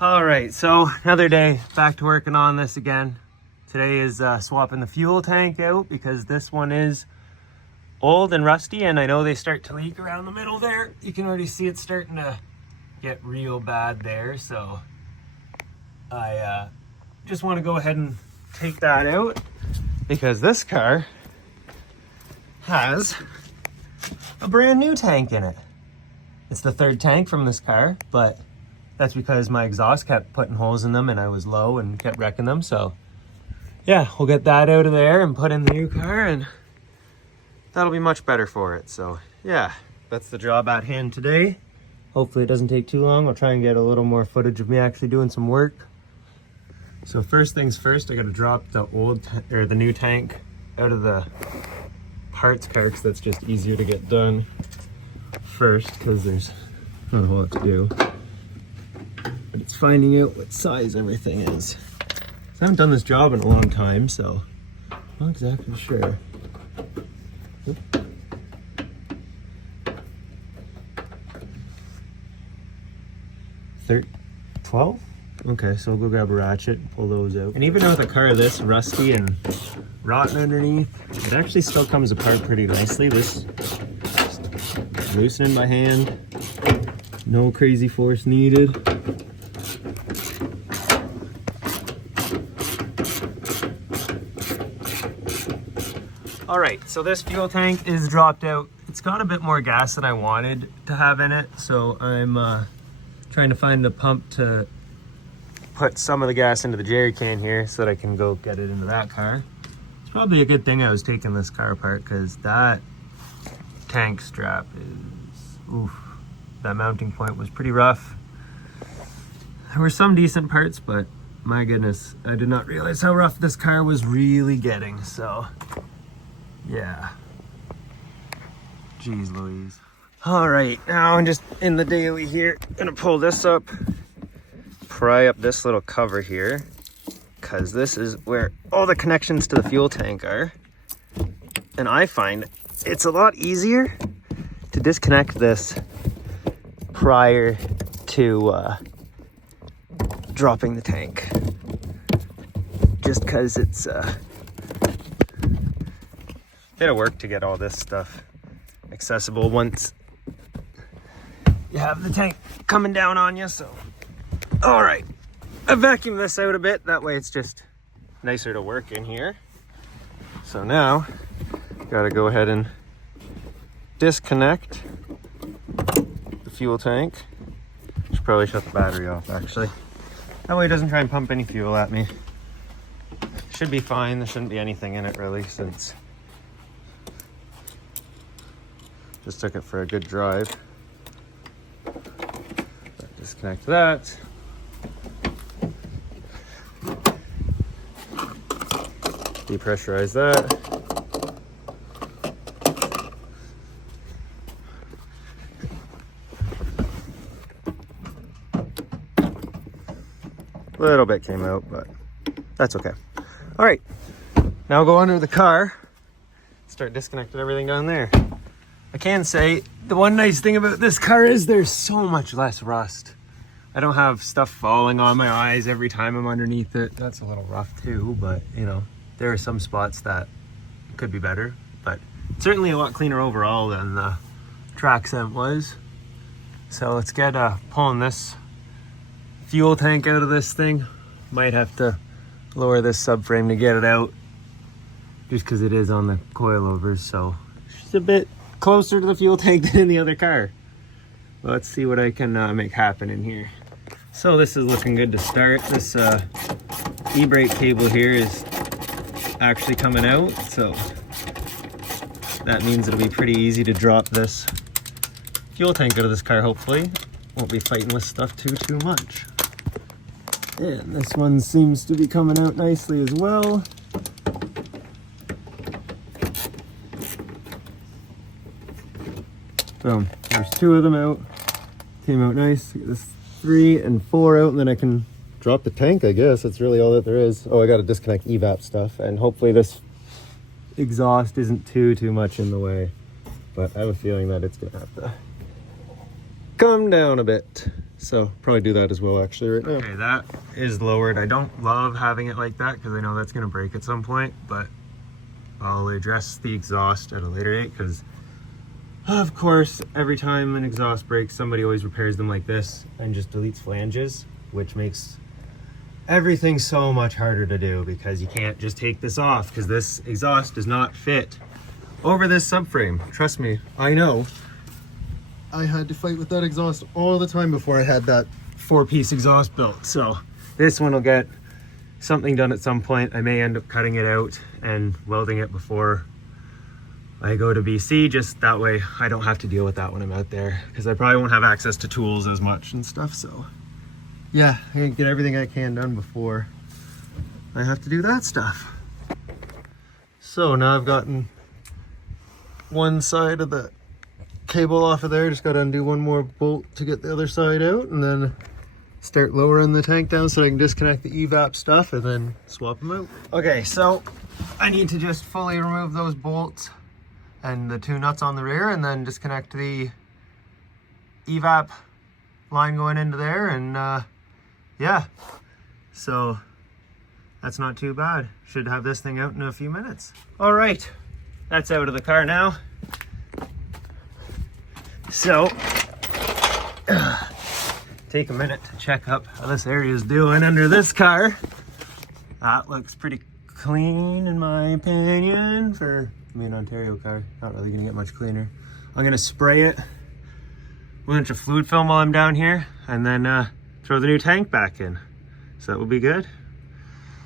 All right, so another day back to working on this again. Today is swapping the fuel tank out because this one is old and rusty, and I know they start to leak around the middle there. You can already see it's starting to get real bad there, so I just want to go ahead and take that out because this car has a brand new tank in it. It's the third tank from this car, but that's because my exhaust kept putting holes in them and I was low and kept wrecking them. So yeah, we'll get that out of there and put in the new car, and that'll be much better for it. So yeah, that's the job at hand today. Hopefully it doesn't take too long. I'll try and get a little more footage of me actually doing some work. So first things first, I gotta drop the the new tank out of the parts car because that's just easier to get done first because there's not a whole lot to do. But it's finding out what size everything is. I haven't done this job in a long time, so I'm not exactly sure. 12? Okay, so I'll go grab a ratchet and pull those out. And even with a car this rusty and rotten underneath, it actually still comes apart pretty nicely. This just loosening by hand, no crazy force needed. All right, so this fuel tank is dropped out. It's got a bit more gas than I wanted to have in it, so I'm trying to find a pump to put some of the gas into the jerry can here so that I can go get it into that car. It's probably a good thing I was taking this car apart because that tank strap is, oof, that mounting point was pretty rough. There were some decent parts, but my goodness, I did not realize how rough this car was really getting, so yeah. Jeez Louise. All right, now I'm just in the daily here. Gonna pull this up, pry up this little cover here, because this is where all the connections to the fuel tank are. And I find it's a lot easier to disconnect this prior to dropping the tank. Just because it's bit of work to get all this stuff accessible once you have the tank coming down on you. So all right, I vacuumed this out a bit, that way it's just nicer to work in here. So now gotta go ahead and disconnect the fuel tank. Should probably shut the battery off actually, that way it doesn't try and pump any fuel at me. Should be fine, there shouldn't be anything in it really, since just took it for a good drive. Disconnect that. Depressurize that. A little bit came out, but that's okay. All right, now go under the car, start disconnecting everything down there. I can say the one nice thing about this car is there's so much less rust. I don't have stuff falling on my eyes every time I'm underneath it. That's a little rough too, but you know, there are some spots that could be better, but it's certainly a lot cleaner overall than the Traxcent was. So let's get pulling this fuel tank out of this thing. Might have to lower this subframe to get it out just because it is on the coilovers, so it's a bit closer to the fuel tank than in the other car. Let's see what I can make happen in here. So this is looking good to start. This e-brake cable here is actually coming out, so that means it'll be pretty easy to drop this fuel tank out of this car, hopefully. Won't be fighting with stuff too much. And this one seems to be coming out nicely as well. Boom, there's 2 of them out. Came out nice. Get this 3 and 4 out, and then I can drop the tank, I guess. That's really all that there is. Oh, I got to disconnect evap stuff, and hopefully this exhaust isn't too much in the way. But I have a feeling that it's gonna have to come down a bit. So probably do that as well actually right now. Okay, that is lowered. I don't love having it like that because I know that's gonna break at some point, but I'll address the exhaust at a later date because of course every time an exhaust breaks, somebody always repairs them like this and just deletes flanges, which makes everything so much harder to do because you can't just take this off because this exhaust does not fit over this subframe. Trust me, I know. I had to fight with that exhaust all the time before I had that 4-piece exhaust built. So this one will get something done at some point. I may end up cutting it out and welding it before I go to BC, just that way I don't have to deal with that when I'm out there because I probably won't have access to tools as much and stuff. So yeah, I can get everything I can done before I have to do that stuff. So now I've gotten one side of the cable off of there, just got to undo one more bolt to get the other side out and then start lowering the tank down so I can disconnect the evap stuff and then swap them out. Okay, so I need to just fully remove those bolts and the 2 nuts on the rear and then disconnect the evap line going into there and yeah, so that's not too bad. Should have this thing out in a few minutes. All right, that's out of the car now. So, take a minute to check up how this area is doing under this car. That looks pretty clean in my opinion for me an Ontario car. Not really gonna get much cleaner. I'm gonna spray it with a bunch of fluid film while I'm down here and then throw the new tank back in. So that will be good.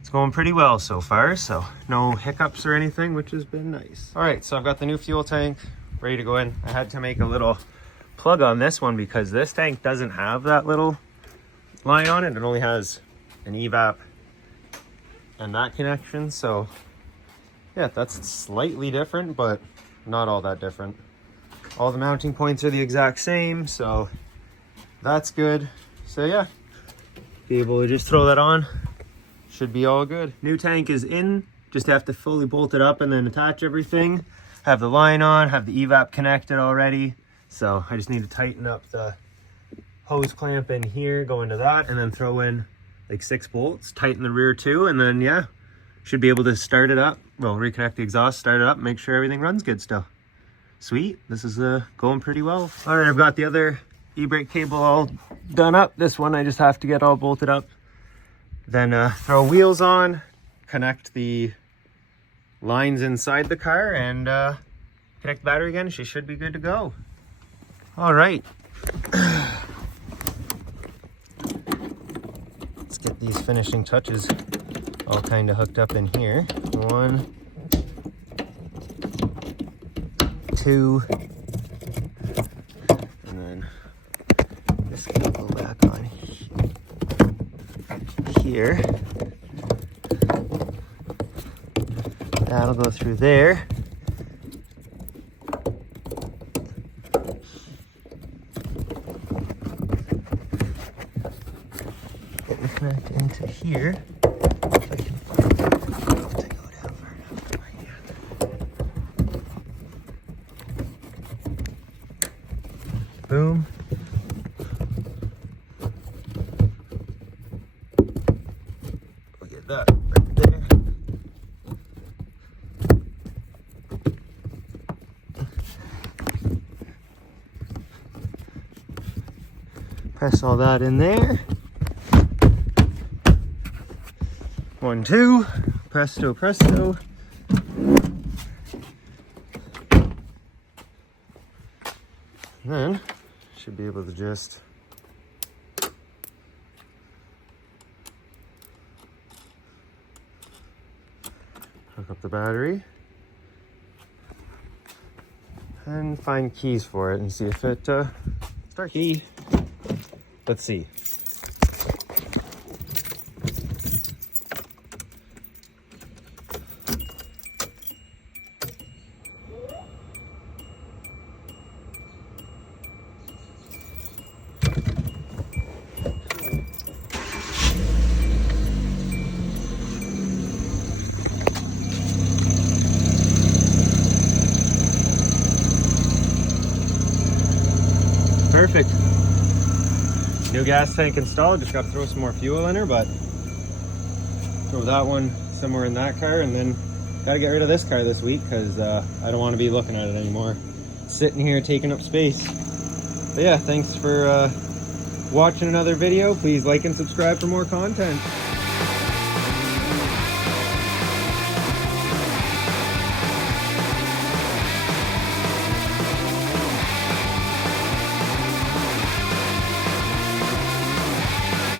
It's going pretty well so far, so no hiccups or anything, which has been nice. All right, so I've got the new fuel tank ready to go in. I had to make a little plug on this one because this tank doesn't have that little line on it. It only has an evap and that connection. So yeah, that's slightly different, but not all that different. All the mounting points are the exact same, so that's good. So yeah, be able to just throw that on. Should be all good. New tank is in, just have to fully bolt it up and then attach everything. Have the line on, have the evap connected already. So I just need to tighten up the hose clamp in here, go into that, and then throw in like 6 bolts, tighten the rear too, and then yeah, should be able to start it up. Well, reconnect the exhaust, start it up, make sure everything runs good still. Sweet, this is going pretty well. All right, I've got the other e-brake cable all done up. This one I just have to get all bolted up. Then throw wheels on, connect the lines inside the car and connect the battery again. She should be good to go. All right. Let's get these finishing touches all kind of hooked up in here. 1, 2, and then this can go back on here. That'll go through there. Get the connect into here. If I can find it to go down far enough. Right here. Boom. We'll get that right there. Press all that in there. 1, 2, presto, presto. And then should be able to just hook up the battery and find keys for it and see if it start key. Let's see. Perfect. New gas tank installed, just got to throw some more fuel in her, but throw that one somewhere in that car, and then gotta get rid of this car this week because I don't want to be looking at it anymore. Sitting here taking up space. But yeah, thanks for watching another video. Please like and subscribe for more content.